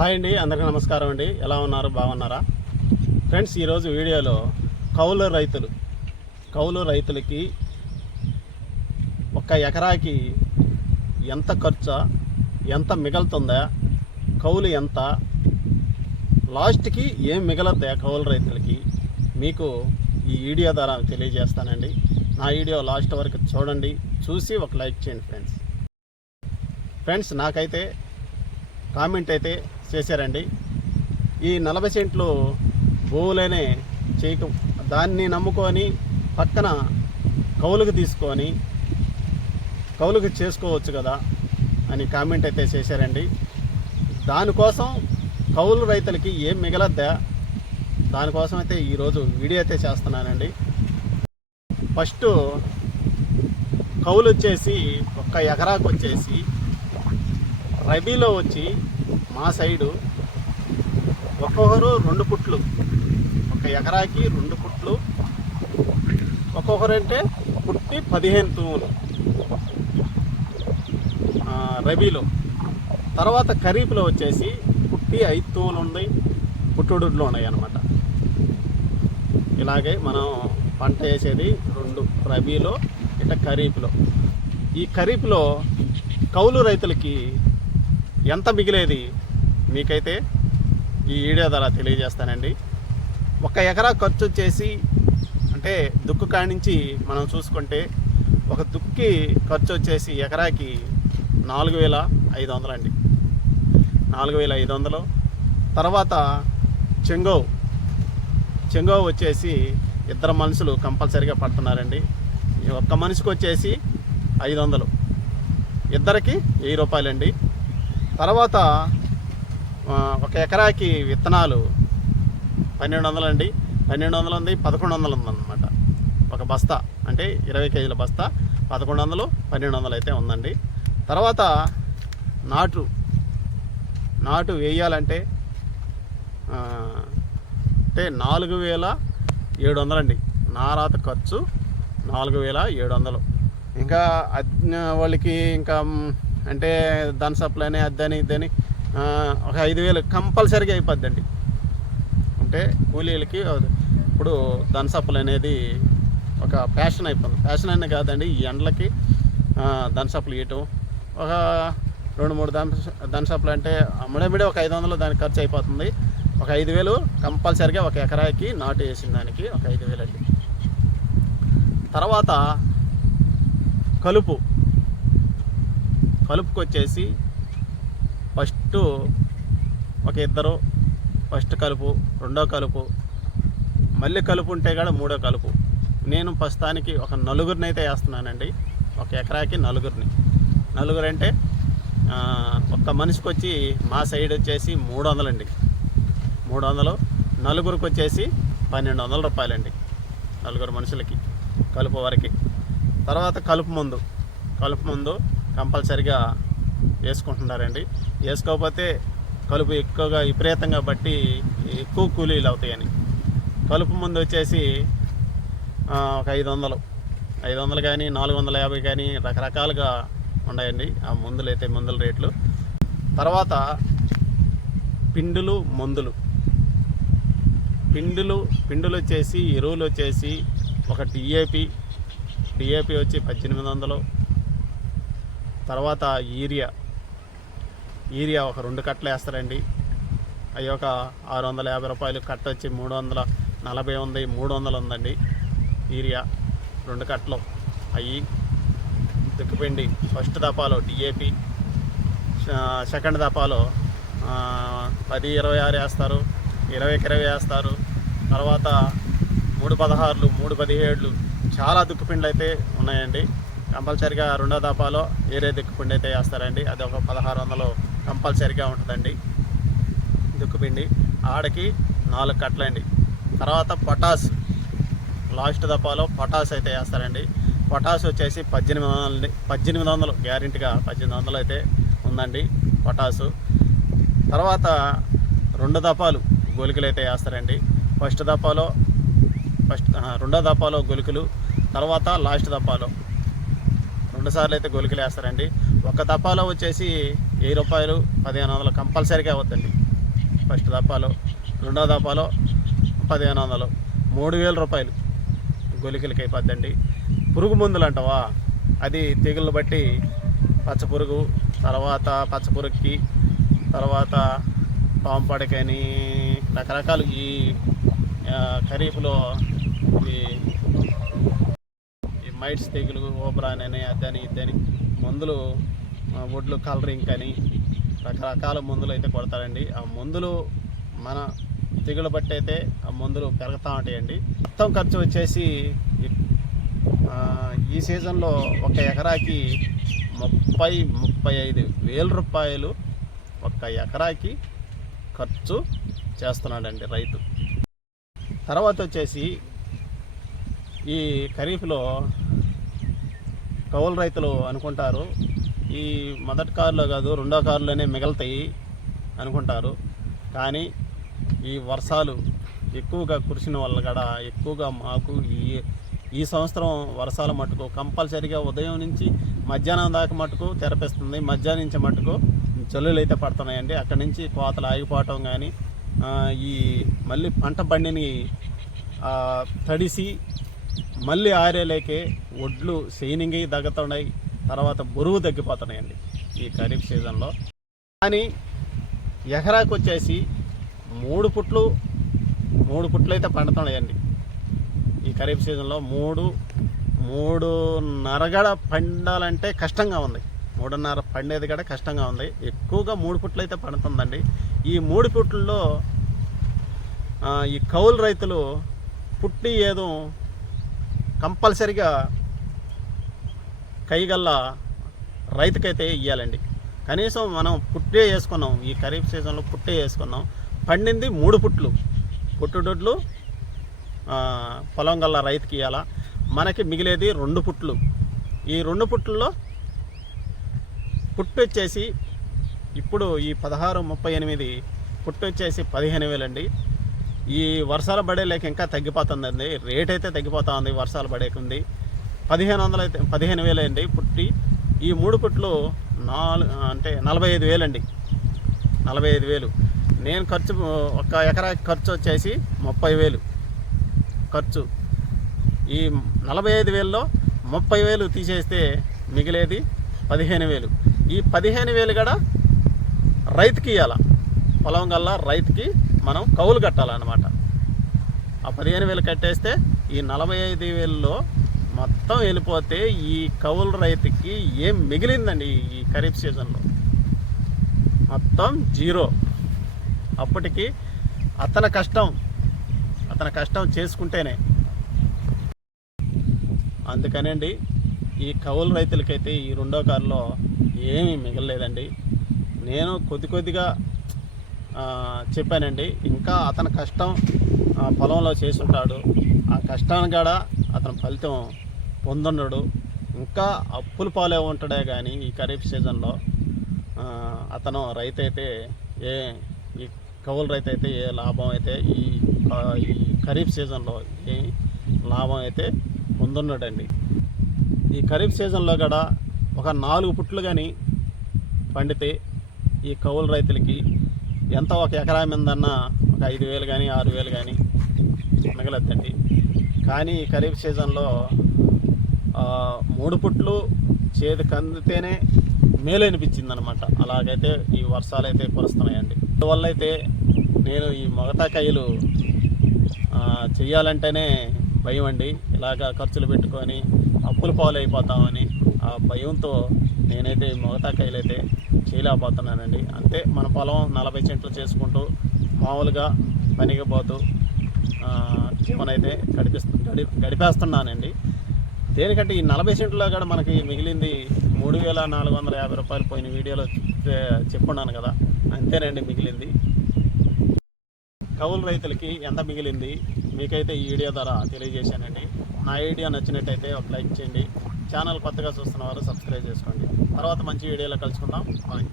Hi అండి అందరికీ నమస్కారం అండి. ఎలా ఉన్నారు? బాగున్నారా? ఫ్రెండ్స్ ఈరోజు వీడియోలో కౌలు రైతులు కౌలు రైతులకి ఒక ఎకరాకి ఎంత ఖర్చు ఎంత మిగులుతుందా కౌలు ఎంత? లాస్ట్కి ఏం మిగలద్దా కౌలు రైతులకి? మీకు ఈ వీడియో ద్వారా తెలియజేస్తానండి. నా వీడియో లాస్ట్ వరకు చూడండి. చూసి ఒక లైక్ చేయండి ఫ్రెండ్స్. ఫ్రెండ్స్ నాకైతే కామెంట్ అయితే చేశారండి. ఈ నలభై సెంట్లు భూములనే చేయటం. దాన్ని నమ్ముకొని పక్కన కౌలుకు తీసుకొని కౌలుకు చేసుకోవచ్చు కదా అని కామెంట్ అయితే చేశారండి. దానికోసం కౌలు రైతులకి ఏం మిగలద్దా? దానికోసం అయితే ఈరోజు వీడియో అయితే చేస్తున్నానండి. ఫస్ట్ కౌలు వచ్చేసి ఒక్క ఎకరాకు వచ్చేసి రబీలో వచ్చి మా సైడు ఒక్కొక్కరు రెండు పుట్లు ఒక ఎకరాకి రెండు పుట్లు ఒక్కొక్కరు అంటే పుట్టి పదిహేను తూములు. రబీలో. తర్వాత ఖరీఫ్లో వచ్చేసి పుట్టి ఐదు తూములు ఉన్నాయి పుట్టుడుడ్లు ఉన్నాయి అన్నమాట ఇలాగే మనం పంట వేసేది రెండు రబీలో ఇట ఖరీఫ్లో. ఈ ఖరీఫ్లో కౌలు రైతులకి ఎంత మిగిలేది? మీకైతే ఈ వీడియో ద్వారా తెలియజేస్తానండి. ఒక ఎకరా ఖర్చు వచ్చేసి అంటే దుక్కు కానించి మనం చూసుకుంటే ఒక దుక్కి ఖర్చు వచ్చేసి ఎకరాకి నాలుగు వేల ఐదు వందలు అండి. నాలుగు వేల ఐదు వందలు. తర్వాత చెంగోవ్. చెంగోవ్ వచ్చేసి ఇద్దరు మనుషులు కంపల్సరీగా పడుతున్నారండి. ఈ ఒక్క మనిషికి వచ్చేసి ఐదు వందలు. ఇద్దరికి వెయ్యి రూపాయలండి. తర్వాత ఒక ఎకరాకి విత్తనాలు పన్నెండు వందలు అండి పన్నెండు వందలు ఉంది పదకొండు వందలు ఉందన్నమాట ఒక బస్తా అంటే ఇరవై కేజీల బస్తా పదకొండు వందలు పన్నెండు వందలు అయితే ఉందండి. తర్వాత నాటు నాటు వేయాలంటే అంటే నాలుగు వేల ఏడు వందలండి. నారాత ఖర్చు నాలుగు వేల ఏడు వందలు. ఇంకా అద్- వాళ్ళకి ఇంకా అంటే దాని సప్లైనే అద్దని ఇద్దని ఒక ఐదు వేలు కంపల్సరీగా అయిపోద్దండి. అంటే కూలీలకి ఇప్పుడు దాని అనేది ఒక ప్యాషన్ అయిపోయింది. ప్యాషన్ అనే కాదండి ఈ ఎండలకి దాని ఇవ్వటం ఒక రెండు మూడు దాని దాని అంటే అమ్మడమిడే ఒక ఐదు వందలు దానికి ఖర్చు అయిపోతుంది. ఒక ఐదు వేలు కంపల్సరీగా ఒక ఎకరాకి నాటు వేసిన దానికి ఒక ఐదు వేలు అండి తర్వాత కలుపు. కలుపుకి చుట్టూ ఒక ఇద్దరు ఫస్ట్ కలుపు రెండో కలుపు మళ్ళీ కలుపు ఉంటే కూడా మూడో కలుపు. నేను ప్రస్తుతానికి ఒక నలుగురిని అయితే వేస్తున్నానండి. ఒక ఎకరాకి నలుగురిని. నలుగురు అంటే ఒక్క మనిషికి వచ్చి మా సైడ్ వచ్చేసి మూడు వందలండి మూడు వందలు నలుగురికి వచ్చేసి పన్నెండు వందల రూపాయలండి నలుగురు మనుషులకి కలుపు వరకు. తర్వాత కలుపు మందు. కలుపు మందు కంపల్సరిగా వేసుకుంటున్నారండి. వేసుకోకపోతే కలుపు ఎక్కువగా విపరీతంగా బట్టి ఎక్కువ కూలీలు అవుతాయని. కలుపు మందు వచ్చేసి ఒక ఐదు వందలు ఐదు వందలు కానీ నాలుగు వందల యాభై కానీ రకరకాలుగా ఉన్నాయండి ఆ మందులు అయితే మందుల రేట్లు. తర్వాత పిండులు మందులు. పిండులు పిండులు వచ్చేసి ఎరువులు వచ్చేసి ఒక డిఏపి. డిఏపి వచ్చి పద్దెనిమిది వందలు. తర్వాత యూరియా యూరియా ఒక రెండు కట్టలు వేస్తారండి. అవి ఒక ఆరు వందల యాభై రూపాయలు కట్ట వచ్చి మూడు వందల నలభై ఉంది మూడు వందలు ఉందండి యూరియా రెండు కట్టలు. అవి దుక్కుపిండి ఫస్ట్ దపాలో డిఏపి సెకండ్ దపాలో పది ఇరవై ఆరు వేస్తారు ఇరవైకి ఇరవై వేస్తారు. తర్వాత మూడు పదహారులు మూడు పదిహేడులు చాలా దుక్కుపిండ్లు అయితే ఉన్నాయండి. కంపల్సరిగా రెండో దపాలో ఏరే దిక్కుపిండి అయితే వేస్తారండి. అది ఒక పదహారు వందలు కంపల్సరిగా ఉంటుందండి. దుక్కుపిండి ఆడకి నాలుగు కట్టలండి. తర్వాత పొటాస్. లాస్ట్ దపాలో పొటాస్ అయితే వేస్తారండి. పొటాస్ వచ్చేసి పద్దెనిమిది వందలు పద్దెనిమిది వందలు గ్యారెంటీగా పద్దెనిమిది వందలు అయితే ఉందండి పొటాసు. తర్వాత రెండు దపాలు గొలుకులు అయితే వేస్తారండి. ఫస్ట్ దపాలో ఫస్ట్ రెండో దపాలో గొలుకులు తర్వాత లాస్ట్ దపాలో. రెండు సార్లు అయితే గొలికలు వేస్తారండి. ఒక దపాలో వచ్చేసి వెయ్యి రూపాయలు పదిహేను వందలు కంపల్సరీగా అవుతుంది ఫస్ట్ దప్పాలు రెండో దప్పాలో పదిహేను వందలు. మూడు వేల రూపాయలు గొలికలకి అయిపోద్దండి. పురుగు మందులు అంటావా? అది తెగుళ్ళు బట్టి పచ్చ పురుగు తర్వాత పచ్చ పురుగుకి తర్వాత పాము పడకని రకరకాలు ఈ ఖరీఫ్లో ఈ మైట్స్ తెగులు ఓబ్రాన్ అని అదని ఇదని మందులు ఆ, కలరింగ్ అని రకరకాల మందులు అయితే కొడతారండి. ఆ మందులు మన తెగులు బట్టి అయితే ఆ మందులు పెరుగుతూ ఉంటాయండి. మొత్తం ఖర్చు వచ్చేసి ఈ- ఈ సీజన్లో ఒక ఎకరాకి ముప్పై ముప్పై ఐదు వేల రూపాయలు ఒక ఎకరాకి ఖర్చు చేస్తున్నాడండి రైతు. తర్వాత వచ్చేసి ఈ ఖరీఫ్లో కౌలు రైతులు అనుకుంటారు. ఈ మొదటి కారులో కాదు రెండో కారులోనే మిగులుతాయి అనుకుంటారు. కానీ ఈ వర్షాలు ఎక్కువగా కురిసిన వల్ల కూడా ఎక్కువగా మాకు ఈ ఈ సంవత్సరం వర్షాల మటుకు కంపల్సరీగా ఉదయం నుంచి మధ్యాహ్నం దాకా మటుకు తెరపిస్తుంది. మధ్యాహ్నం నుంచి మటుకు జల్లులు అయితే పడుతున్నాయండి. అక్కడి నుంచి కోతలు ఆగిపోవటం కానీ ఈ మళ్ళీ పంట బండిని తడిసి మళ్ళీ ఆరేలేకే ఒడ్లు సీనింగ్ తగ్గుతున్నాయి తర్వాత బరువు తగ్గిపోతున్నాయండి ఈ ఖరీఫ్ సీజన్లో. కానీ ఎకరాకు వచ్చేసి మూడు పుట్లు మూడు పుట్లు అయితే పండుతున్నాయండి. ఈ ఖరీఫ్ సీజన్లో మూడు మూడు నరగడ పండాలంటే కష్టంగా ఉంది. మూడున్నర పండేది కూడా కష్టంగా ఉంది. ఎక్కువగా మూడు పుట్లు అయితే పండుతుందండి. ఈ మూడు పుట్లలో ఈ కౌలు రైతులు పుట్టి ఏదో కంపల్సరిగా కైగల్లా రైతుకైతే ఇవ్వాలండి కనీసం మనం పుట్టే వేసుకున్నాం ఈ ఖరీఫ్ సీజన్లో పుట్టే వేసుకున్నాం పండింది మూడు పుట్లు. పుట్టుడొడ్లు పొలం గల్ల రైతుకి ఇవ్వాలా మనకి మిగిలేది రెండు పుట్లు. ఈ రెండు పుట్లలో పుట్టు వచ్చేసి ఇప్పుడు ఈ పదహారు ముప్పై ఎనిమిది పుట్టు వచ్చేసి పదిహేను వేలండి. ఈ వర్షాలు పడే లేక ఇంకా తగ్గిపోతుందండి. రేట్ అయితే తగ్గిపోతా ఉంది వర్షాలు పడేకుంది. పదిహేను వందలు అయితే పదిహేను వేలు అండి పుట్టి. ఈ మూడు పుట్లు నాలుగు అంటే నలభై ఐదు వేలండి నలభై ఐదు వేలు. నేను ఖర్చు ఒక ఎకరా ఖర్చు వచ్చేసి ముప్పై వేలు. ఖర్చు. ఈ నలభై ఐదు వేలలో ముప్పై వేలు తీసేస్తే మిగిలేది పదిహేను వేలు. ఈ పదిహేను వేలు కూడా రైతుకి ఇవ్వాల పొలం గల్లా రైతుకి మనం కౌలు కట్టాలన్నమాట. ఆ పదిహేను వేలు కట్టేస్తే ఈ నలభై ఐదు వేలలో మొత్తం వెళ్ళిపోతే ఈ కౌలు రైతుకి ఏం మిగిలిందండి ఈ ఖరీఫ్ సీజన్లో? మొత్తం జీరో. అప్పటికి అతని కష్టం అతని కష్టం చేసుకుంటేనే. అందుకనండి ఈ కౌలు రైతులకైతే ఈ రెండో కారులో ఏమీ మిగలలేదండి. నేను కొద్ది కొద్దిగా చెప్పానండి. ఇంకా అతని కష్టం పొలంలో చేసుంటాడు. ఆ కష్టాన్ని కూడా అతను ఫలితం పొందున్నాడు ఇంకా అప్పుల పాలే ఉంటాడే కానీ ఈ ఖరీఫ్ సీజన్లో అతను రైతు అయితే ఏ ఈ కౌలు రైతు అయితే ఏ లాభం అయితే ఈ ఈ ఖరీఫ్ సీజన్లో ఏ లాభం అయితే పొందున్నాడండి ఈ ఖరీఫ్ సీజన్లో కూడా ఒక నాలుగు పుట్లు కానీ పండితే ఈ కౌలు రైతులకి ఎంత ఒక ఎకరా మీదన్న ఒక ఐదు వేలు కానీ ఆరు వేలు కానీ మిగలద్దండి కానీ ఖరీఫ్ సీజన్లో మూడు పుట్లు చేతికి అందితేనే మేలు అనిపించింది అనమాట అలాగైతే ఈ వర్షాలు అయితే కురుస్తున్నాయండి. అందువల్ల అయితే నేను ఈ మొగతాకాయలు ఆ, చెయ్యాలంటేనే భయం అండి ఇలాగ ఖర్చులు పెట్టుకొని అప్పుల పాలు అయిపోతామని ఆ భయంతో నేనైతే ఈ మొగతాకాయలు అయితే చేయలేకపోతున్నానండి. అంతే మన పొలం నలభై సెంట్లు చేసుకుంటూ మామూలుగా పనికి పోతూ జీవనైతే గడిపిస్తు గడి గడిపేస్తున్నానండి. దేనికంటే ఈ నలభై సెంట్లో కూడా మనకి మిగిలింది మూడు వేల నాలుగు వందల యాభై రూపాయలు పోయిన వీడియోలో చెప్పున్నాను కదా అంతేనండి మిగిలింది. కౌలు రైతులకి ఎంత మిగిలింది మీకైతే ఈ వీడియో ద్వారా తెలియజేశానండి. నా వీడియో నచ్చినట్టయితే ఒక లైక్ చేయండి. ఛానల్ కొత్తగా చూస్తున్న వారు సబ్స్క్రైబ్ చేసుకోండి. తర్వాత మంచి వీడియోలో కలుసుకుందాం. బాయ్